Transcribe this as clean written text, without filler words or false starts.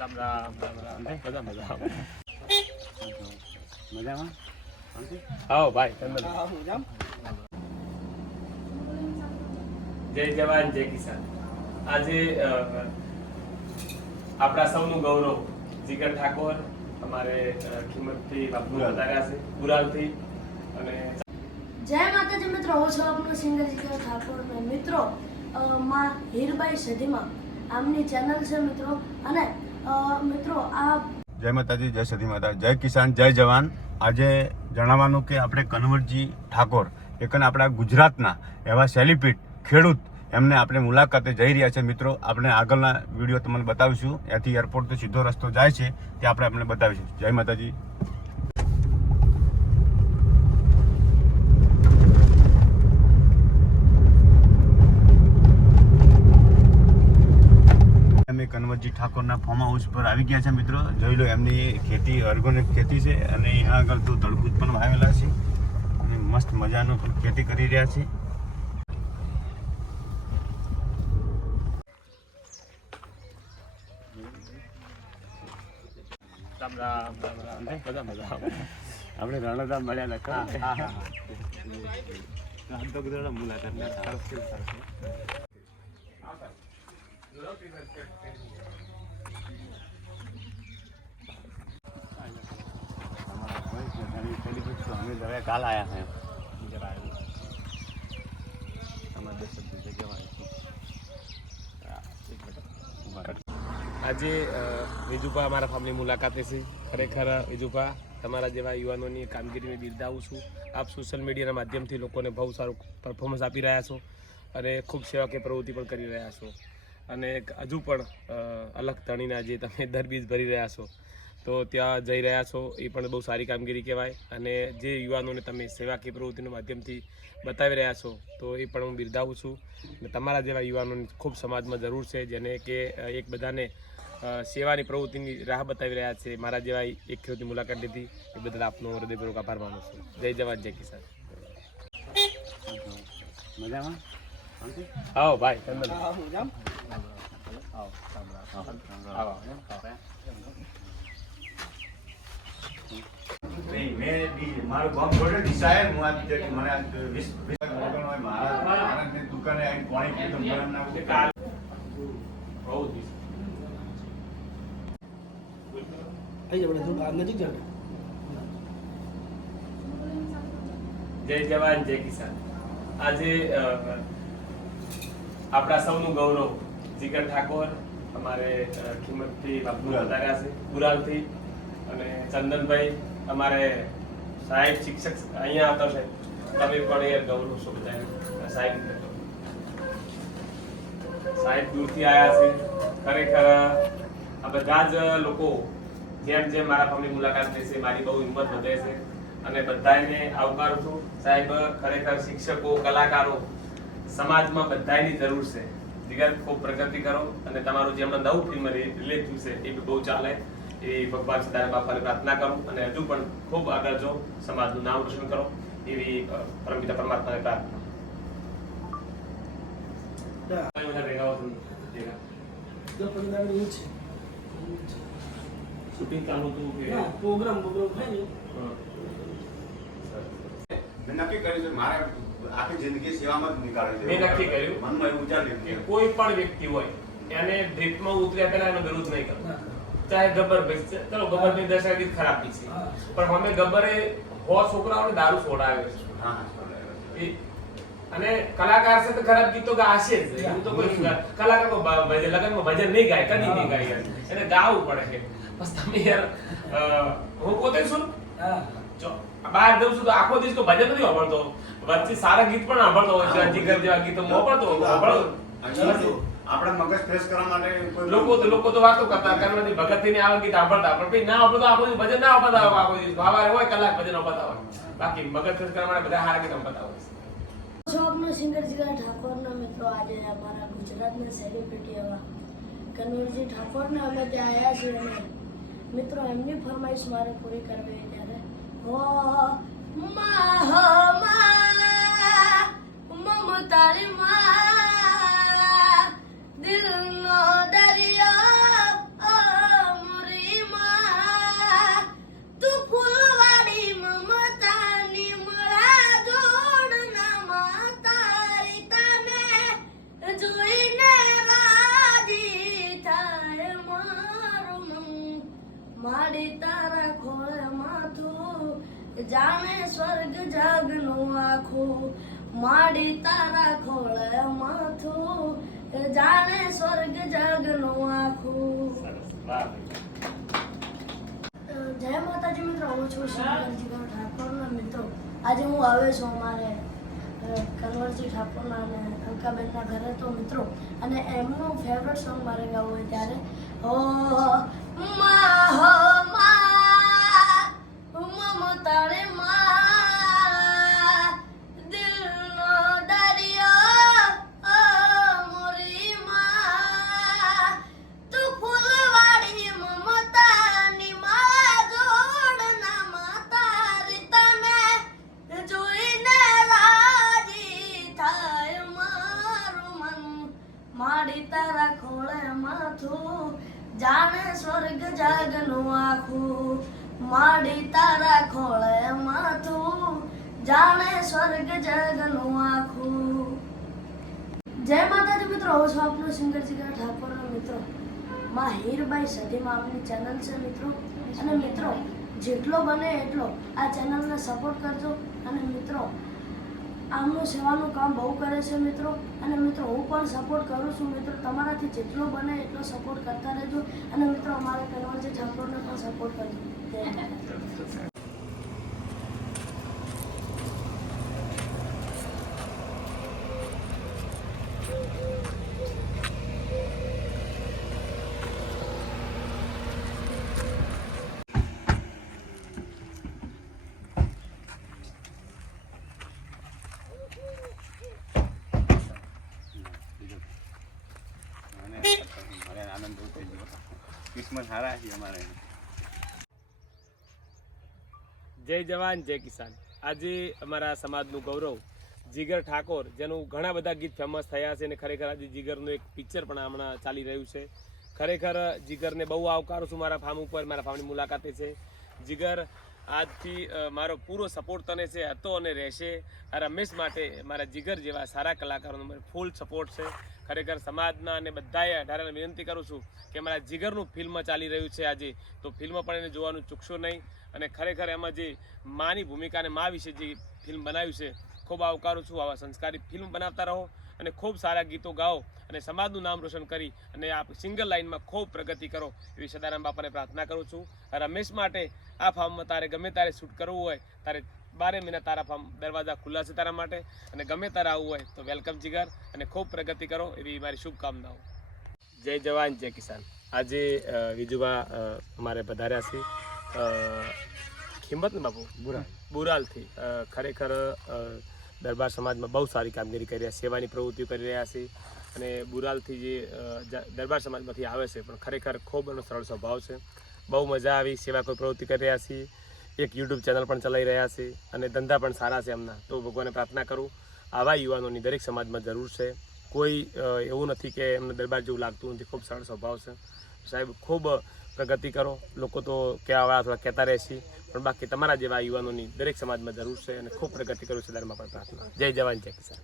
રામ રામ રામ રામ બધા મજામાં આવો ભાઈ જય જવાન જય કિસાન। આજે આપણા સૌનું ગૌરવ જીગર ઠાકોર અમારે કિંમતથી બાપુ વધાર્યા છે પુરાલથી અને જય માતાજી મિત્રો, હું છું આપનો સિંગર જીગર ઠાકોર અને મિત્રો માં હીરબાઈ સધીમાં આમની ચેનલ છે મિત્રો। અને મિત્રો આ જય માતાજી, જય સતી માતા, જય કિસાન, જય જવાન। આજે જણાવવાનું કે આપણે કન્વરજી ઠાકોર એકન આપણા ગુજરાતના એવા સેલિબ્રિટી ખેડૂત એમને આપણે મુલાકાતે જઈ રહ્યા છે મિત્રો। આપણે આગળના વિડીયો તમને બતાવીશું, ત્યાંથી એરપોર્ટ તો સીધો રસ્તો જાય છે, ત્યાં આપણે બતાવીશું। જય માતાજી। અમે કન્વરજી ઠાકોરના ફાર્મ હાઉસ પર આવી ગયા છે મિત્રો। જોઈ લો, એમની ખેતી ઓર્ગેનિક ખેતી છે અને અહીંયા આગળ તો તરબૂચ પણ વાવેલા છે અને મસ્ત મજાનું ખેતી કરી રહ્યા છે। રામ રામ રામ રામ બધા આપણે રણધામ મળ્યા નતા। તો બધા મુલાકાત કાલ આયા हैं આજે વિજુભા અમારા ફાર્મની મુલાકાતે છે। ખરેખર વિજુભા તમારા જેવા યુવાનોની કામગીરીને બિરદાવું છું। આપ સોશિયલ મીડિયાના માધ્યમથી લોકોને બહુ સારું પરફોર્મન્સ આપી રહ્યા છો અને ખૂબ સેવાકીય પ્રવૃત્તિ પણ કરી રહ્યા છો અને હજુ પણ અલગ ધણીના જે તમે દર બીજ ભરી રહ્યા છો તો ત્યાં જઈ રહ્યા છો એ પણ બહુ સારી કામગીરી કહેવાય। અને જે યુવાનોને તમે સેવાકીય પ્રવૃત્તિના માધ્યમથી બતાવી રહ્યા છો તો એ પણ હું બિરદાવું છું। અને તમારા જેવા યુવાનોની ખૂબ સમાજમાં જરૂર છે, જેને કે એક બધાને સેવાની પ્રવૃત્તિની રાહ બતાવી રહ્યા છે। મારા જેવા એક ખેડૂતની મુલાકાત લીધી એ બદલ આપનો હૃદયપૂર્વક આભાર માનું છું। જય જવાન જય કિસાન। મજામાં આવો ભાઈ મારું ગામ છોડ્યું દિશાએ હું આ બીજા મને 20 મારા દુકાને આવીને પાણી પીધું ગરમ નાખું। જય જવાન જય કિસાન। આજે આપણા સૌનું ગૌરવ જીગર ઠાકોર અમારે કિંમતથી બાપુ વધાર્યા છે પુરાલથી અને ચંદનભાઈ અમારે સાહેબ શિક્ષક અહીંયા આવતા છે, તમે પણ એ ગૌરવ છો બધા સાહેબ દૂરથી આવ્યા છે। ખરેખર આ બધા જ લોકો જેમ જેમ મારા ફાર્મની મુલાકાત લેશે મારી બહુ હિંમત વધે છે અને બધાને આવકારું છું। સાહેબ ખરેખર શિક્ષકો કલાકારો સમાજમાં બધાની જરૂર છે। જીગર ખૂબ પ્રગતિ કરો અને તમારું જે હમણાં નવું ફિલ્મ રિલીઝ થયું છે એ બહુ ચાલે એ ભગવાન સીતારામ બાપાને પ્રાર્થના કરું અને હજુ પણ ખૂબ આગળ જો સમાજનું નામ રોશન કરો એવી પરમપિતા પરમાત્માને પ્રાર્થના। શૂટિંગ ચાલુ હતું કે પ્રોગ્રામ થાય મેં નક્કી કર્યું છે મારે આખી જિંદગી સેવામાં જ નીકાળી મેં નક્કી કર્યું મનમાં એવું વિચાર્યું કે કોઈ પણ વ્યક્તિ હોય એને ડ્રીપમાં ઉતર્યા પહેલા એનો વિરોધ નહીં કરવો। ચાહે ગબ્બર ભાઈ છે, ચલો ગબ્બરની દશા બી ખરાબ બી છે પણ અમે ગબ્બરે 100 છોકરાઓને દારૂ છોડાવે છે અને કલાકાર છે તો ખરાબ ગીતો ગાશે જ। એવું તો કોઈ કલાકાર લગનમાં ભજન નહીં ગાય, કદી નહીં ગાય, એને ગાવું પડે છે। બસ તમે યાર હું પોતે છું બહાર જઉં છું તો આખો દિવસ તો ભજન નથી સાંભળતો, વચ્ચે સારા ગીત પણ સાંભળતો હોય છે, જીગર જેવા ગીતો સાંભળતો આપણા મગજ ફ્રેશ કરવા માટે લોકો તો વાતો કરતા કરવાથી ભગતથી ને આવા ગીત સાંભળતા પણ પછી ના સાંભળતો આખો દિવસ ભજન ના સાંભળતા હોય, આખો દિવસ સવારે હોય કલાક ભજન સાંભળતા હોય, બાકી મગજ ફ્રેશ કરવા માટે બધા સારા ગીત સાંભળતા હોય છે। છો આપનો સિંગર જીગર ઠાકોરના મિત્રો આજે અમારા ગુજરાતના સેલિબ્રિટી એવા કન્વરજી ઠાકોરને અમે ત્યાં આવ્યા છીએ અને મિત્રો એમની ફરમાઈશ મારે પૂરી કરવી ત્યારે તારી માં દિલનો દરિયો માડી તારા ખોળે માથું જાણે સ્વર્ગ જગનું આખું માડી તારા ખોળે માથું જાણે સ્વર્ગ જગનું આખું. જય માતાજી મિત્રો, હું છું શંકરજી ઠાકોરના મિત્રો. આજે હું આવ્યો છું અમારે કન્વરજી ઠાકોરના અને અંકાબેનના ઘરે તો મિત્રો, અને એમનું ફેવરેટ સોંગ મારે ગાવું હોય ત્યારે હો મા હો મા મમતાળે મા દિલનો દરિયો મોરી મા તું ફૂલવાડી મમતાની મા જોડના માતારી તને જોઈને રાજી થાય મારું મન માડી તારા ખોળે માથું જાણે સ્વર્ગ જગનું આખું માડી તારા ખોળે માથું જાણે સ્વર્ગ જગનું આખું. જય માતાજી મિત્રો, હું છું આપનો સિંગર જીગર ઠાકોરનો મિત્રો. માં હીરબાઈ સધીમાં આપની ચેનલ છે મિત્રો. અને મિત્રો, જેટલો બને એટલો આ ચેનલને સપોર્ટ કરજો. અને મિત્રો, આમનું સેવાનું કામ બહુ કરે છે મિત્રો. અને મિત્રો, હું પણ સપોર્ટ કરું છું મિત્રો. તમારાથી જેટલો બને એટલો સપોર્ટ કરતા રહેજો. અને મિત્રો, અમારા કન્વરજી ઠાકોરને પણ સપોર્ટ કરજો. આનંદ બહુ થઈ ગયો. કિસ્મત સારા છે અમારે. જય જવાન જય કિસાન. આજે અમારા સમાજનું ગૌરવ જીગર ઠાકોર, જેનું ઘણા બધા ગીત ફેમસ થયા છે, અને ખરેખર આજે જીગરનું એક પિક્ચર પણ હમણાં ચાલી રહ્યું છે. ખરેખર જીગરને બહુ આવકારું છું મારા ફાર્મ ઉપર, મારા ફાર્મની મુલાકાતે છે. જીગર, આજથી મારો પૂરો સપોર્ટ તને છે, હતો અને રહેશે. આ રમેશ માટે મારા જીગર જેવા સારા કલાકારોનો મને ફૂલ સપોર્ટ છે. ખરેખર સમાજના અને બધાએ અઢારેને વિનંતી કરું છું કે મારા જીગરનું ફિલ્મ ચાલી રહ્યું છે આજે, તો ફિલ્મ પણ એને જોવાનું ચૂકશો નહીં. અને ખરેખર એમાં જે માની ભૂમિકા અને મા વિશે જે ફિલ્મ બનાવ્યું છે, ખૂબ આવકારું છું. આવા સંસ્કારી ફિલ્મ બનાવતા રહો અને ખૂબ સારા ગીતો ગાઓ અને સમાજનું નામ રોશન કરી અને આ સિંગલ લાઇનમાં ખૂબ પ્રગતિ કરો એવી સદારામ બાપાને પ્રાર્થના કરું છું. રમેશ માટે આ ફાર્મમાં તારે ગમે તારે શૂટ કરવું હોય તારે 12 મહિના તારા ફાર્મ દરવાજા ખુલ્લા છે તારા માટે, અને ગમે તારે આવવું હોય તો વેલકમ જીગર, અને ખૂબ પ્રગતિ કરો એવી મારી શુભકામનાઓ. જય જવાન જય કિસાન. આજે વિજુભા અમારે પધાર્યા છે ખિંમત ને બાપુ બુરાલથી. ખરેખર દરબાર સમાજમાં બહુ સારી કામગીરી કરી રહ્યા, સેવાની પ્રવૃત્તિઓ કરી રહ્યા છે. અને બુરાલથી જે દરબાર સમાજમાંથી આવે છે, પણ ખરેખર ખૂબ એનો સરળ સ્વભાવ છે. બહુ મજા આવી. સેવા કોઈ પ્રવૃત્તિ કરી રહ્યા છીએ, એક યુટ્યુબ ચેનલ પણ ચલાવી રહ્યા છે, અને ધંધા પણ સારા છે એમના. તો ભગવાનને પ્રાર્થના કરું, આવા યુવાનોની દરેક સમાજમાં જરૂર છે. કોઈ એવું નથી કે એમને દરબાર જેવું લાગતું નથી, ખૂબ સરળ સ્વભાવ છે. સાહેબ, ખૂબ પ્રગતિ કરો. લોકો તો કહેવા થોડા કહેતા રહેશે, પણ બાકી તમારા જેવા યુવાનોની દરેક સમાજમાં જરૂર છે, અને ખૂબ પ્રગતિ કરું છે. ધર્મમાં પણ પ્રાર્થના. જય જવાન જય કિસાન.